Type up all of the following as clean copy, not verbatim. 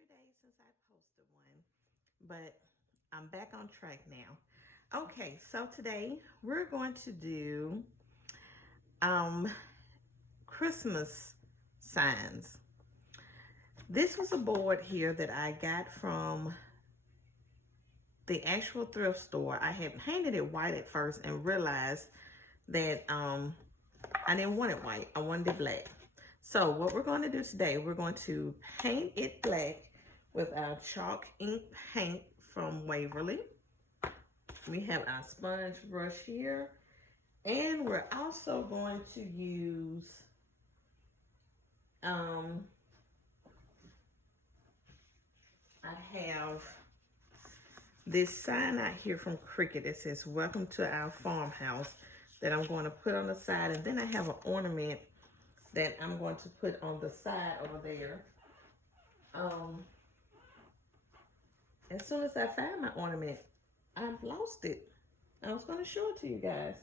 3 days since I posted one, but I'm back on track now. Okay, so today we're going to do um Christmas signs. This was a board here that I got from the actual thrift store. I had painted it white at first and realized that I didn't want it white. I wanted it black. So what we're going to do today, we're going to paint it black with our chalk ink paint from Waverly. We have our sponge brush here. And we're also going to use I have this sign out here from Cricut that says welcome to our farmhouse that I'm going to put on the side, and then I have an ornament that I'm going to put on the side over there. As soon as I find my ornament, I've lost it. I was going to show it to you guys.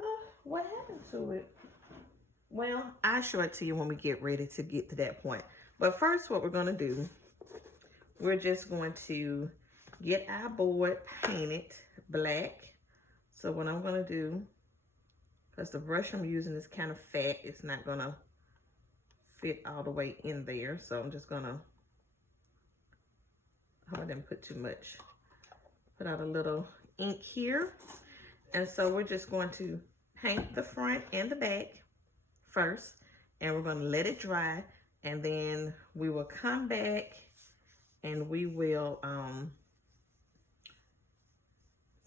Oh, what happened to it? Well, I'll show it to you when we get ready to get to that point. But first, what we're going to do, we're just going to get our board painted black. So what I'm going to do, because the brush I'm using is kind of fat, it's not going to fit all the way in there. So I'm just going to, I didn't put too much. Put out a little ink here. And so we're just going to paint the front and the back first, and we're going to let it dry, and then we will come back and we will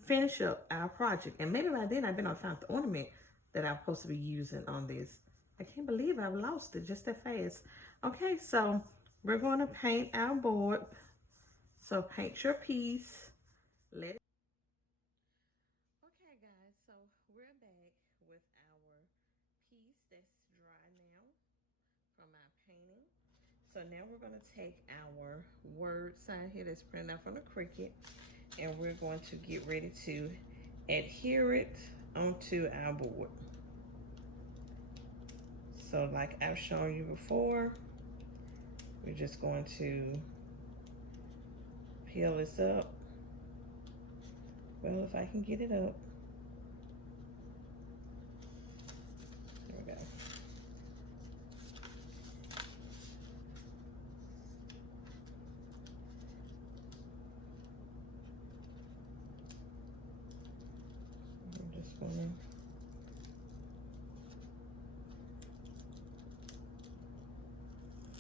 finish up our project. And maybe by then I've been on found the ornament that I'm supposed to be using on this. I can't believe I've lost it just that fast. Okay, so we're going to paint our board. So paint your piece. Let it. Okay, guys, so we're back with our piece that's dry now from our painting. So now we're going to take our word sign here that's printed out from the Cricut, and we're going to get ready to adhere it onto our board. So like I've shown you before, we're just going to peel this up. Well, if I can get it up. There we go. I'm just gonna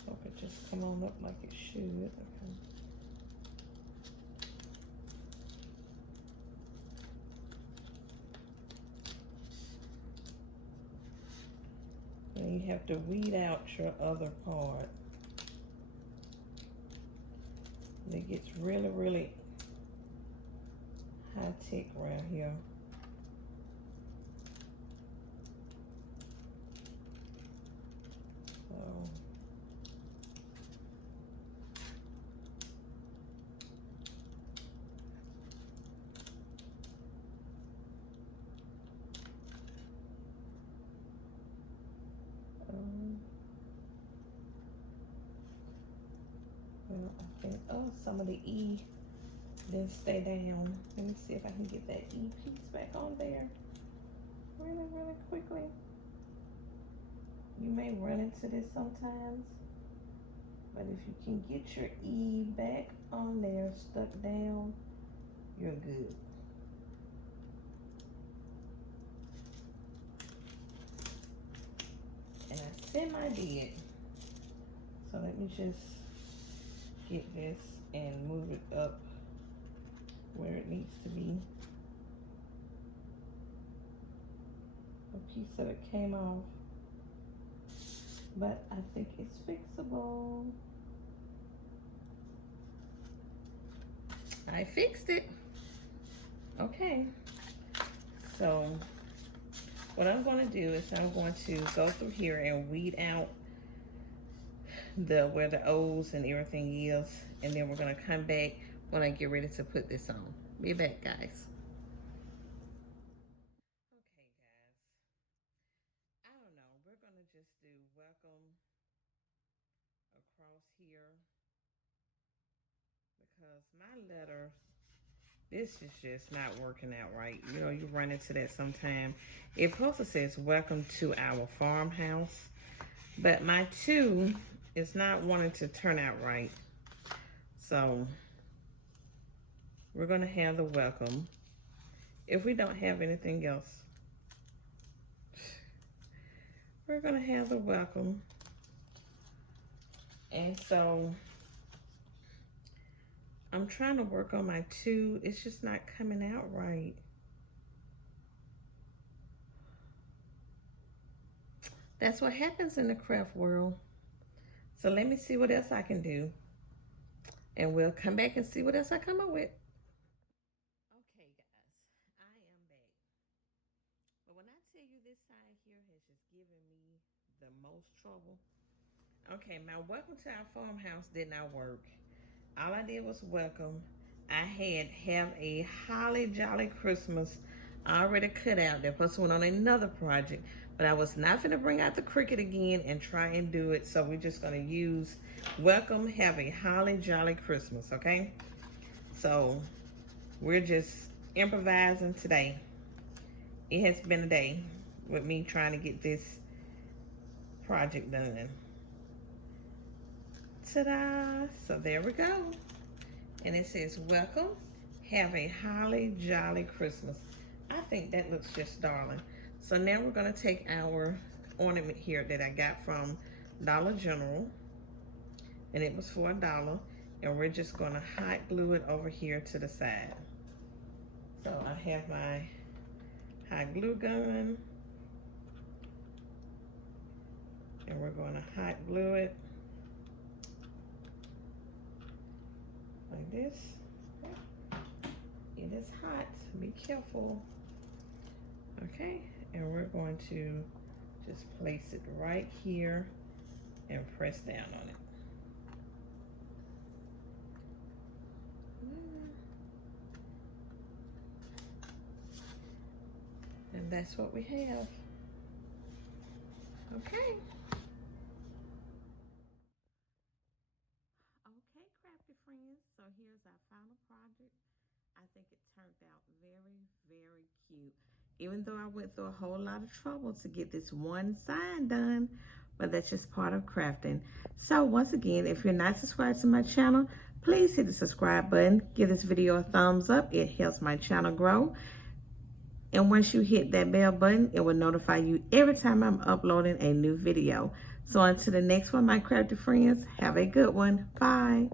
hope it just come on up like it should. Okay. And you have to weed out your other part. It gets really, really high tech around here. So well, I think, oh, some of the E didn't stay down. Let me see if I can get that E piece back on there really, really quickly. You may run into this sometimes, but if you can get your E back on there, stuck down, you're good. And I semi-did. So let me just get this and move it up where it needs to be. A piece of it came off, but I think it's fixable. I fixed it. Okay, so what I'm going to do is I'm going to go through here and weed out where the O's and everything is, and then we're going to come back when I get ready to put this on. Be back, guys. Okay, guys. I don't know. We're going to just do welcome across here. letter. This is just not working out right. You know, you run into that sometime. It also says, welcome to our farmhouse. But my 2 is not wanting to turn out right. So we're going to have the welcome. If we don't have anything else, we're going to have the welcome. And so I'm trying to work on my 2. It's just not coming out right. That's what happens in the craft world. So let me see what else I can do. And we'll come back and see what else I come up with. Okay, guys, I am back. But when I tell you this side here has just given me the most trouble. Okay, my welcome to our farmhouse did not work. All I did was welcome. I had have a holly jolly Christmas already cut out. That person went on another project, but I was not gonna bring out the Cricut again and try and do it. So we're just gonna use welcome, have a holly jolly Christmas, okay? So we're just improvising today. It has been a day with me trying to get this project done. Ta-da! So there we go. And it says, welcome, have a holly jolly Christmas. I think that looks just darling. So now we're gonna take our ornament here that I got from Dollar General, and it was for $1, and we're just gonna hot glue it over here to the side. So I have my hot glue gun, and we're gonna hot glue it like this. It is hot, be careful. Okay, and we're going to just place it right here and press down on it. And that's what we have. Okay. Okay, crafty friends, so here's our final project. I think it turned out very, very cute. Even though I went through a whole lot of trouble to get this one sign done, but that's just part of crafting. So once again, if you're not subscribed to my channel, please hit the subscribe button. Give this video a thumbs up. It helps my channel grow. And once you hit that bell button, it will notify you every time I'm uploading a new video. So until the next one, my crafty friends, have a good one. Bye.